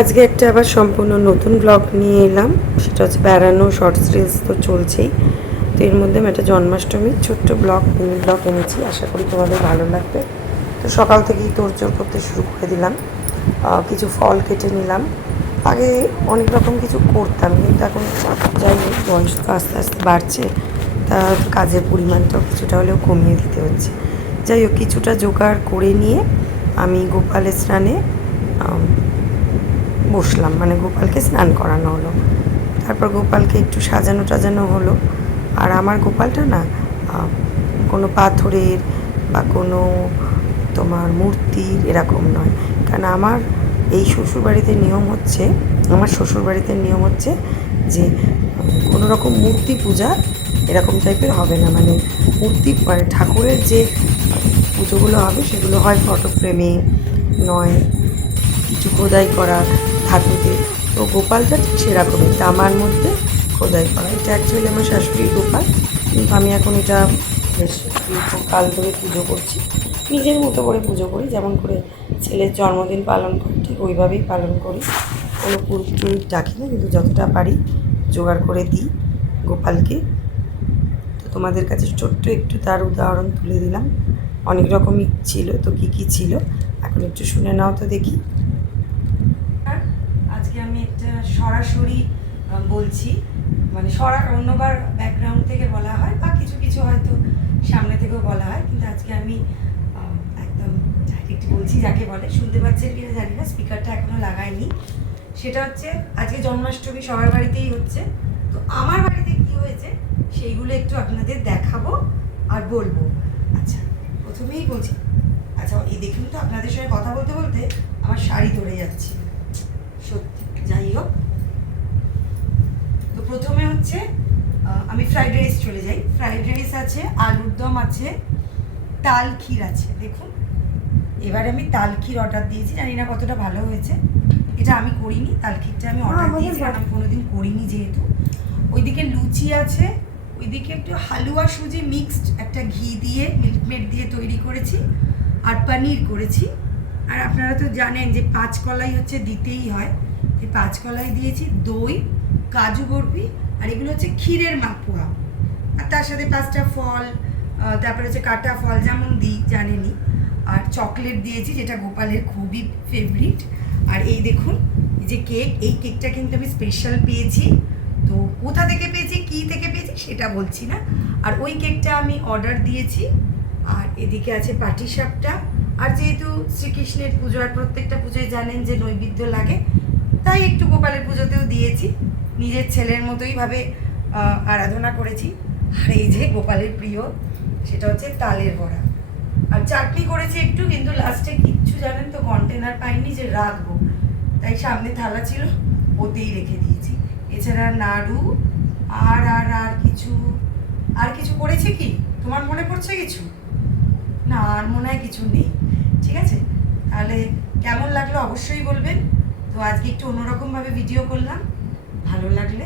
আজকে একটা আবার সম্পূর্ণ নতুন ব্লগ নিয়ে এলাম। সেটা হচ্ছে বেড়ানো, শর্টস রিলস তো চলছেই। তো এর মধ্যে আমি একটা জন্মাষ্টমীর ছোট্ট মিনি ব্লগ এনেছি। আশা করি তোমাদের ভালো লাগবে। তো সকাল থেকেই তোড়জোড় করতে শুরু করে দিলাম। কিছু ফল কেটে নিলাম। আগে অনেক রকম কিছু করতাম, কিন্তু এখন যাই হোক, বয়স তো আস্তে আস্তে বাড়ছে, তা কাজের পরিমাণটাও কিছুটা হলেও কমিয়ে দিতে হচ্ছে। যাই হোক, কিছুটা জোগাড় করে নিয়ে আমি গোপালের স্নানে বসলাম, মানে গোপালকে স্নান করানো হলো। তারপর গোপালকে একটু সাজানো টাজানো হলো। আর আমার গোপালটা না কোনো পাথরের বা কোনো তোমার মূর্তির এরকম নয়। কারণ আমার শ্বশুরবাড়িতে নিয়ম হচ্ছে যে কোনো রকম মূর্তি পূজা এরকম টাইপের হবে না। মানে মূর্তি, মানে ঠাকুরের যে পুজোগুলো হবে সেগুলো হয় ফটো ফ্রেমে, নয় কিছু খোদাই করা ধাতুতে। তো গোপালটা ঠিক সেরকমই তামার মধ্যে খোদাই করা। এটা অ্যাকচুয়ালি আমার শাশুড়ির গোপাল, কিন্তু আমি এখন এটা বেশ কাল ধরে পুজো করছি। নিজের মতো করে পুজো করি, যেমন করে ছেলের জন্মদিন পালন করি ঠিক ওইভাবেই পালন করি। কোনো পুরুষ টুরুষ ডাকি না, কিন্তু যতটা পারি জোগাড় করে দিই গোপালকে। তো তোমাদের কাছে ছোট্ট একটু তার উদাহরণ তুলে দিলাম। অনেক রকমই ছিল, তো কী ছিল এখন একটু শুনে নাও তো দেখি। আজকে আমি একটা সরাসরি বলছি, মানে অন্যবার ব্যাকগ্রাউন্ড থেকে বলা হয় বা কিছু কিছু হয়তো সামনে থেকেও বলা হয়, কিন্তু আজকে আমি একদম ডাইরেক্ট বলছি, যাকে বলে। শুনতে পাচ্ছেন কিনা জানি না, স্পিকারটা এখনও লাগাইনি। সেটা হচ্ছে আজকে জন্মাষ্টমী সবার বাড়িতেই হচ্ছে। তো আমার বাড়িতে কি হয়েছে সেইগুলো একটু আপনাদের দেখাবো আর বলবো। আচ্ছা, প্রথমেই বলছি, আচ্ছা এই দেখুন তো, আপনাদের সঙ্গে কথা বলতে বলতে আমার শাড়ি ধরে যাচ্ছে সত্যি। যাই হোক, তো প্রথমে হচ্ছে আমি ফ্রাইড রাইস চলে যাই। ফ্রাইড রাইস আছে, আলুর দম আছে, তাল ক্ষীর আছে। দেখুন, এবার আমি তাল ক্ষীর অর্ডার দিয়েছি, জানি না কতটা ভালো হয়েছে। এটা আমি করিনি, তাল ক্ষীরটা আমি অর্ডার দিয়েছি, কারণ আমি কোনোদিন করিনি যেহেতু। ওইদিকে লুচি আছে, ওইদিকে একটু হালুয়া সুজি মিক্সড একটা ঘি দিয়ে মিল্কমেড দিয়ে তৈরি করেছি, আর পনির করেছি। আর আপনারা তো জানেন যে 5 কলাই হচ্ছে দিতেই হয়, এই 5 কলাই দিয়েছি, দই, কাজু বরফি, আর এগুলো হচ্ছে ক্ষীরের মাপুয়া। আর তার সাথে 5টা ফল, তারপরে হচ্ছে কাটা ফল যেমন দিই জানেনই। আর চকলেট দিয়েছি, যেটা গোপালের খুবই ফেভারিট। আর এই দেখুন, এই যে কেক, এই কেকটা কিন্তু আমি স্পেশাল পেয়েছি। তো কোথা থেকে পেয়েছি, কী থেকে পেয়েছি সেটা বলছি না। আর ওই কেকটা আমি অর্ডার দিয়েছি। আর এদিকে আছে পাটিসাপটা। আর যেহেতু শ্রীকৃষ্ণের পুজো, আর প্রত্যেকটা পুজোয় জানেন যে নৈবেদ্য লাগে, তাই একটু গোপালের পুজোতেও দিয়েছি। নিজের ছেলের মতোই ভাবে আরাধনা করেছি। আর এই যে গোপালের প্রিয়, সেটা হচ্ছে তালের বড়া। আর চাটনি করেছি একটু, কিন্তু লাস্টে কিচ্ছু জানেন তো কন্টেনার পাইনি যে রাখবো, তাই সামনে থালা ছিল ওতেই রেখে দিয়েছি। এছাড়া নাড়ু আর আর আর কিছু আর কিছু করেছে কি, তোমার মনে পড়ছে কিছু? না, আর মনে হয় কিছু নেই। ঠিক আছে, তাহলে কেমন লাগলো অবশ্যই বলবেন। তো আজকে একটু অন্যরকমভাবে ভিডিও করলাম, ভালো লাগলে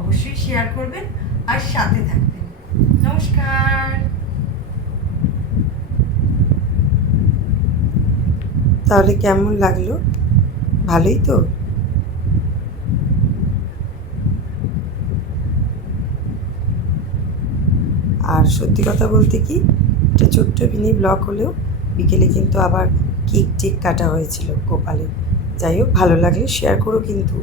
অবশ্যই শেয়ার করবেন আর সাথে থাকবেন। নমস্কার। তাহলে কেমন লাগলো? ভালোই তো। আর সত্যি কথা বলতে কি, একটা ছোট্ট মিনি ব্লগ হলেও বিকেলে কিন্তু আবার কেক টেক কাটা হয়েছিল গোপালের। যাই হোক, ভালো লাগলে শেয়ার করো কিন্তু।